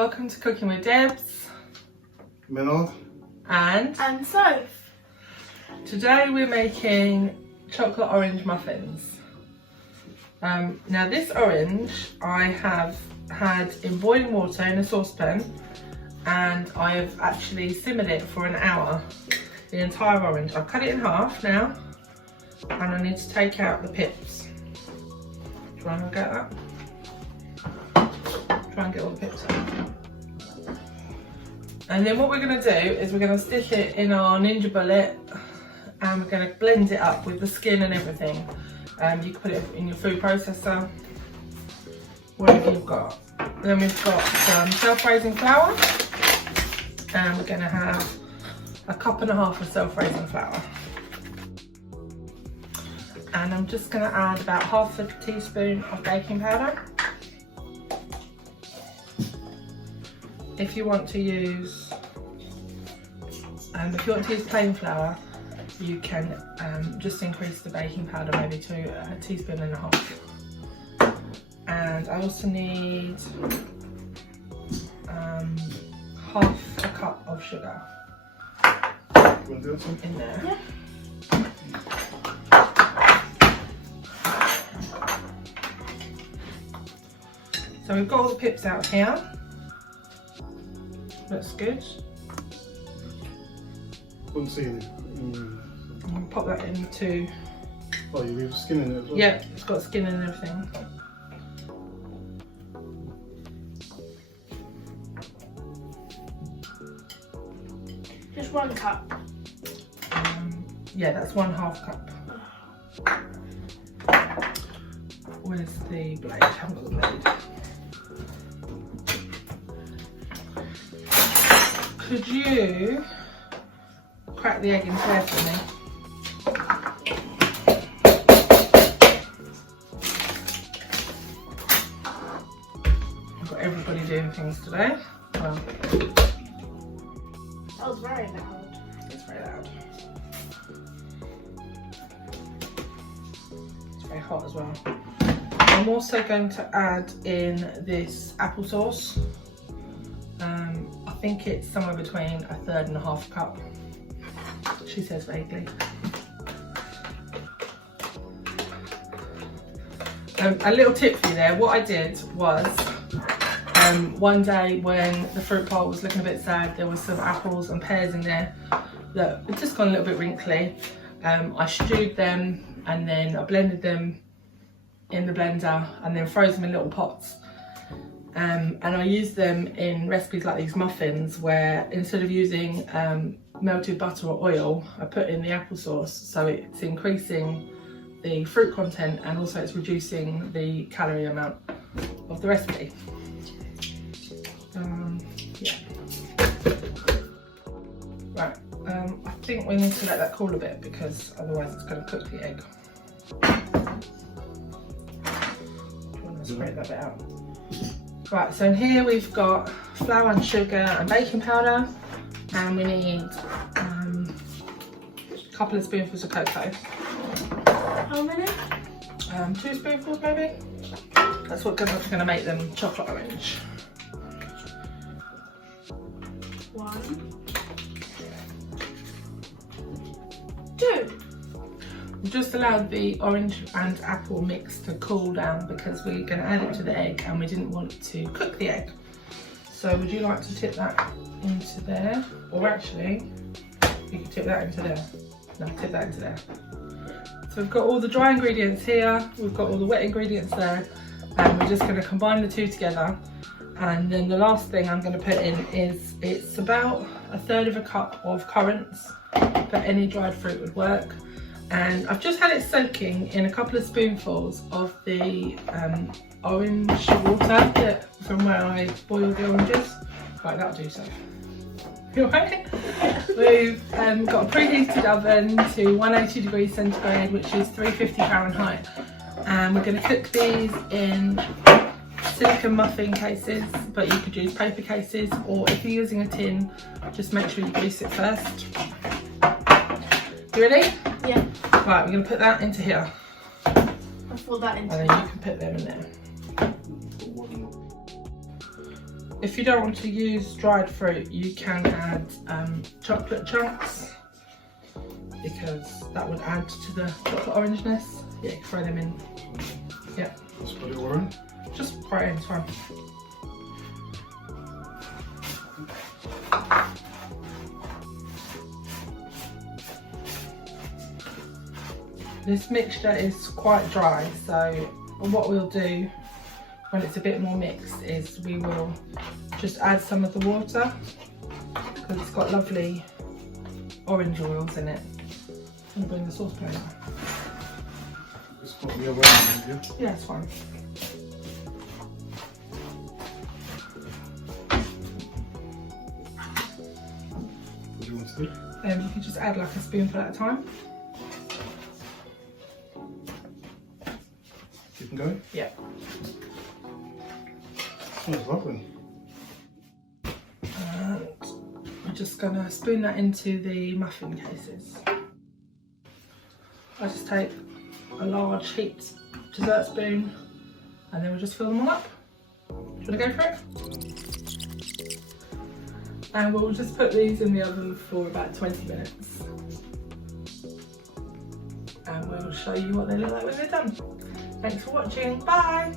welcome to Cooking with Debs. Menard. And Soph. Today we're making chocolate orange muffins. Now this orange I have had in boiling water in a saucepan, and I have actually simmered it for an hour. The entire orange. I've cut it in half now, and I need to take out the pips. Try and get that. Try and get all the pips out. And then what we're going to do is we're going to stick it in our Ninja Bullet, and we're going to blend it up with the skin and everything. You can put it in your food processor, whatever you've got. Then we've got some self-raising flour, and we're going to have a cup and a half of self-raising flour. And I'm just going to add about half a teaspoon of baking powder. If you want to use, plain flour, you can just increase the baking powder maybe to a teaspoon and a half. And I also need half a cup of sugar in there. Yeah. So we've got all the pips out here. Looks good. Couldn't see it. I'll pop that into. Oh, you leave skin in it as well? Yeah, it's got skin and everything. Just 1 cup. Yeah, that's 1/2 cup. Where's the blade? I haven't got the blade. Could you crack the egg into there for me? I've got everybody doing things today. Well, That was very loud. it's very loud. It's very hot as well. I'm also going to add in this applesauce. I think it's somewhere between 1/3 and 1/2 cup. She says vaguely. A little tip for you there. What I did was, one day when the fruit bowl was looking a bit sad, there was some apples and pears in there that had just gone a little bit wrinkly. I stewed them, and then I blended them in the blender and then froze them in little pots. And I use them in recipes like these muffins, where instead of using melted butter or oil, I put in the applesauce, so it's increasing the fruit content and also it's reducing the calorie amount of the recipe. Yeah. Right, I think we need to let that cool a bit, because otherwise it's going to cook the egg. I'm going to spread that bit out. Right, so in here we've got flour and sugar and baking powder, and we need a couple of spoonfuls of cocoa. How many? 2 spoonfuls maybe. That's what's going to make them chocolate orange. 1, 2. We've just allowed the orange and apple mix to cool down, because we're going to add it to the egg and we didn't want to cook the egg. So would you like to tip that into there? Or actually, you can tip that into there. No, tip that into there. So we've got all the dry ingredients here, we've got all the wet ingredients there, and we're just going to combine the two together. And then the last thing I'm going to put in is, it's about 1/3 cup of currants, but any dried fruit would work. And I've just had it soaking in a couple of spoonfuls of the orange water from where I boiled the oranges. Right, that'll do so. Right? We've got a preheated oven to 180 degrees centigrade, which is 350 Fahrenheit. And we're going to cook these in silicone muffin cases, but you could use paper cases, or if you're using a tin, just make sure you grease it first. You ready? Yeah. Right, we're going to put that into here. I thought that into. And then you can put them in there. If you don't want to use dried fruit, you can add chocolate chunks, because that would add to the chocolate orangeness. Yeah, throw them in. Yeah. Just put it all in. Just throw it in, it's fine. This mixture is quite dry, so what we'll do when it's a bit more mixed is we will just add some of the water, because it's got lovely orange oils in it. I'm going to bring the saucepan out. It's got the other end, yeah? Yeah, it's fine. What do you want to do? You can just add like a spoonful at a time. You can go? Yeah. Smells lovely. And we're just going to spoon that into the muffin cases. I just take a large heaped dessert spoon and then we'll just fill them all up. Do you want to go for it? And we'll just put these in the oven for about 20 minutes. And we'll show you what they look like when they're done. Thanks for watching, bye!